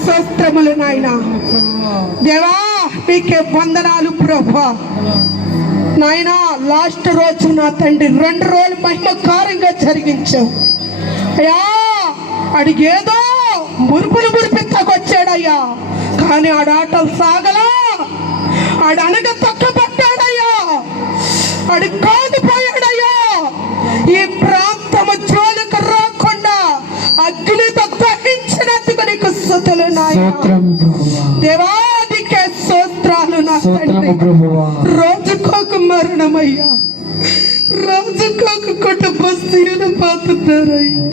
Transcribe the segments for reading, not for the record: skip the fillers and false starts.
స్తోత్రములు నాయన. దేవా నీకే వందనాలు ప్రభువా. నాయనా లాస్ట్ రోజు నా తండ్రి 2 రోజులు మహిమకారంగా జరిగించావు అయ్యా. అడిగేదో మురుపులు మురిపిత్తకొచ్చాడయ్యా, కానీ ఆడాటలు సాగలా. ఆడనగ తొక్కబట్టాడయ్యా, ఆడు కాదుపోయాడయ్యా. ఈ ప్రాంతము జోలికి రాకుండా అగ్నితో దహించినందుకు నీకు స్తుతులు నాయనా. దేవాదికే స్తోత్రాలు నా తండ్రి. రోజుకొక మరణమయ్యా, రోజుకొక కుటుంబస్తులు పోతున్నారయ్యా,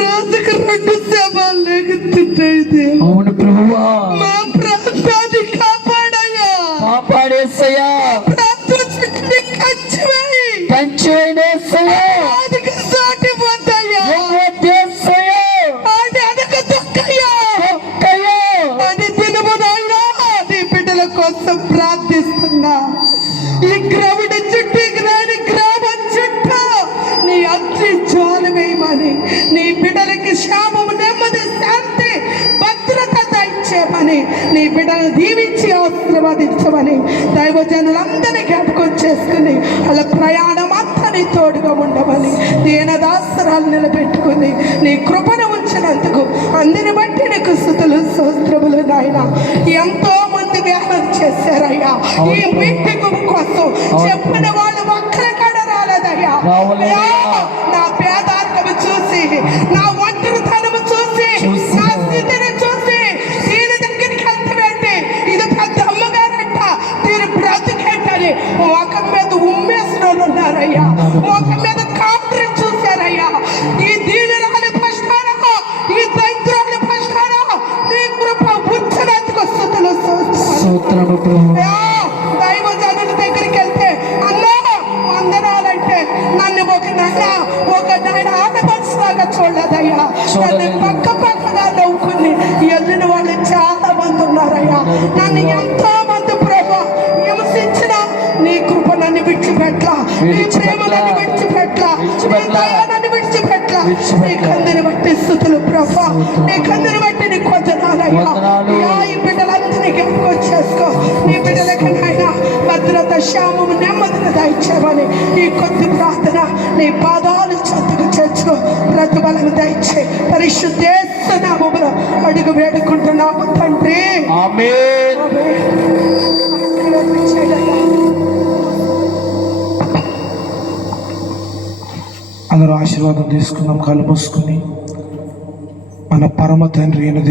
రోజుకు 2 శవాలు లెగుతుంటాయి దేవా. మా ప్రాంతాన్ని కాపాడయ్యా, కాపాడేసయ్యా. ప్రాంతం చుట్టూ కంచివేయి, సాటి పోతాయ్యా. కోసం ప్రార్థిస్తున్నా. ఈ గ్రామడ చుట్టూ గ్రామం చుట్టూ నీ అగ్ని జ్వాల వేయమని, నీ బిడ్డలకి క్షేమము, నెమ్మది, శాంతి, భద్రత దయచేయమని, నీ బిడ్డలను దీవించి ఆశీర్వదించమని దైవజనులందరినీ జ్ఞాపకం చేసుకుని వాళ్ళ ప్రయాణం అంతా నీ తోడుగా ఉండమని దీనదాసరాలు నిలబెట్టుకుని నీ కృపను ఉంచినందుకు అందరిని బట్టి నీకు స్తుతులు స్తోత్రములు నాయన. ఎంతో మంది వ్యాపారం చేశారయ్యా. ఈ మీటింగ్ కోసం చెప్పిన వాళ్ళు ఒక్కరి కాడ రాలేదయ్యా. నా పేదార్థము చూసి, నా ఒంటరితనము చూసి, నా స్థితిని చూసి దీని దగ్గరికి వెళ్తే ఇది పెద్ద అమ్మగారంట, దీని బ్రతికేంటని ముఖం మీద ఉమ్మేసిన వాళ్ళు ఉన్నారయ్యా. ముఖం మీద కాంట్రీ చూశారయ్యా. ఈ దీనిరాలి పష్టారా, ఈ దైత్రాలి పష్టారా, నీ కృప ఉంచినందుకు స్తుతులు దైవజనుల దగ్గరికి వెళ్తే అన్నా వందనాలంటే నన్ను ఒక నాయన ఆడపడుచులాగా చూడలేదయ్యా. నన్ను పక్కగా నవ్వుకుని వెళ్ళిన వాళ్ళు చాలా మంది ఉన్నారయ్యా. నన్ను ఎంతో మంది ప్రభు హింసించిన నీ కృప నన్ను విడిచిపెట్లా, నీ ప్రేమ నన్ను విడిచిపెట్లా, నీ దయ నన్ను విడిచిపెట్లా. నీ కందిని బట్టి స్తుతులు ప్రభు, నీ కందిని బట్టి నీ వందనాలయ్యా. ఈ బిడ్డలందరినీ జ్ఞాపకం చేసుకో. నీ బిడ్డలకి నాయన భద్రత, క్షేమము, నెమ్మదిని దయచేయమని ఈ కొద్ది ప్రార్థన నీ పాదాలు చెంతకు చేర్చుకో. ప్రతిఫలం దయచే పరిశుద్ధ నామములో అడుగు వేడుకుంటున్నాము తండ్రి. ఆమేన్. అందరూ ఆశీర్వాదం తీసుకుందాం. కళ్ళు మూసుకొని మన పరమ తండ్రి